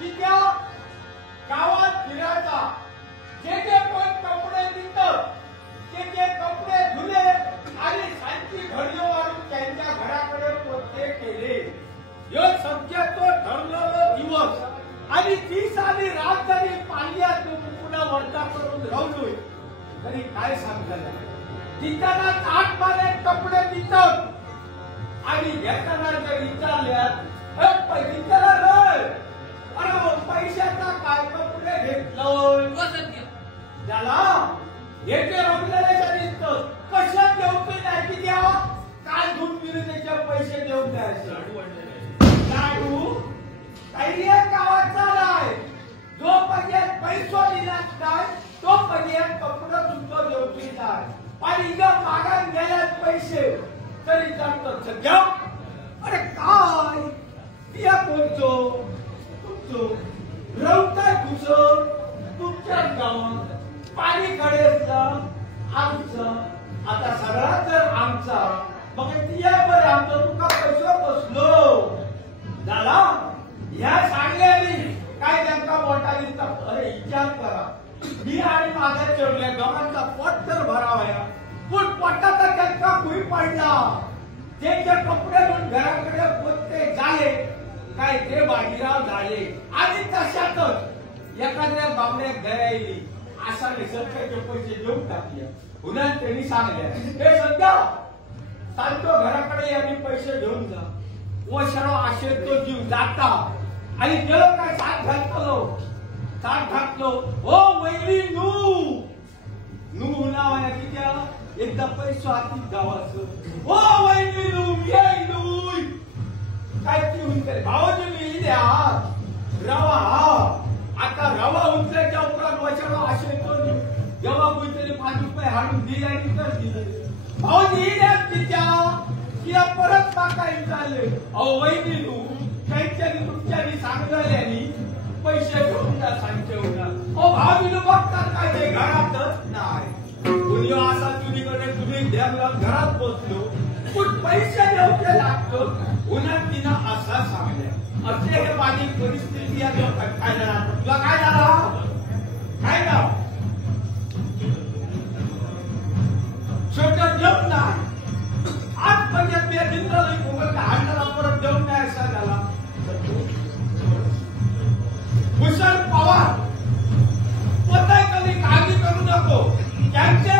की त्या गावात फिरायचा जे जे पण कपडे निघत ते कपडे धुले आणि सांची घडी वाढून त्यांच्या घराकडे पोचले केले. यो सध्या तो ठरलेला दिवस आणि ती साली रात जरी पाण्यात पुन्हा वरता करून राहलोय तरी काय सांगताना तिच्याला ताट मारे कपडे निघतात आणि घेताना जर विचारल्यात तिच्याला नाही अरे पैशाचा काय कपडे घेतलं त्याला येते रमलेल्या दिसतं कशा देऊ नाही की द्यावा काय धुवून गेले त्याच्या पैसे देऊन द्यायचे लाडू काही गावाचा नाही जो पर्यंत पैसा दिला नाही तो पर्यंत कपडे तुमचं देऊची नाही आणि जर मागायला गेल्यात पैसे तरी जाणतं सध्या अरे काय तिया कोणतो तुमचो रवताय तुझं तुमच्या गावात पाणी कडेचा आमचा आता सगळा जर आमचा मग तिया बरं आमचं तुका पैसा बसलो झाला या सांगल्याने काय त्यांचा मोठा दिसतात अरे विचार करा मी आणि माझ्या चढल्या गावांचा पोट तर भरावा पण पोटाचा त्यांचा कुई पडला त्यांचे कपडे घेऊन घराकडे पोचते झाले काय ते बाजीराव झाले आणि तशातच एखाद्या बाबड्यात घर येईल अशा निसर्गाचे पैसे देऊन टाकले पुन्हा त्यांनी सांगले हे सध्या सांगतो घराकडे यांनी पैसे घेऊन जा व सर्व आशेत तो जीव जाता आणि गेलो काय साथ घातलो ओ वैरी नू नावाने तिच्या एकदा पैसा हाती गावाचं ओ वैरी नू काय ती म्हणते भावाजी मी द्या रवा आता रवा उतरायच्या उपरांत वचन आशेत तो जेव्हा कोणीतरी 5 रुपये हाडून दिले आणि तर दिले भाऊजी द्या तिच्या परत टाकायला चालले अहो वैरी नू त्यांच्यानी तुमच्यानी सांगल्यानी पैसे घेऊन जा सांगते ओ भावी बघतात काय ते घरातच नाही कोणी असा चुरीकडे तुम्ही घरात बसलो पण पैसे देऊचे लागतो उन्हात तिनं असा सांगल्या असे हे माझी परिस्थिती आहे काय झाला तुला काय झाला काय ना छोटं जप नाही आज पर्यंत मी दिंद्राला कोकणला हाताला परत देऊन नाही असा झाला भूषण पवार पोताय कमी काळजी करू नको त्यांचे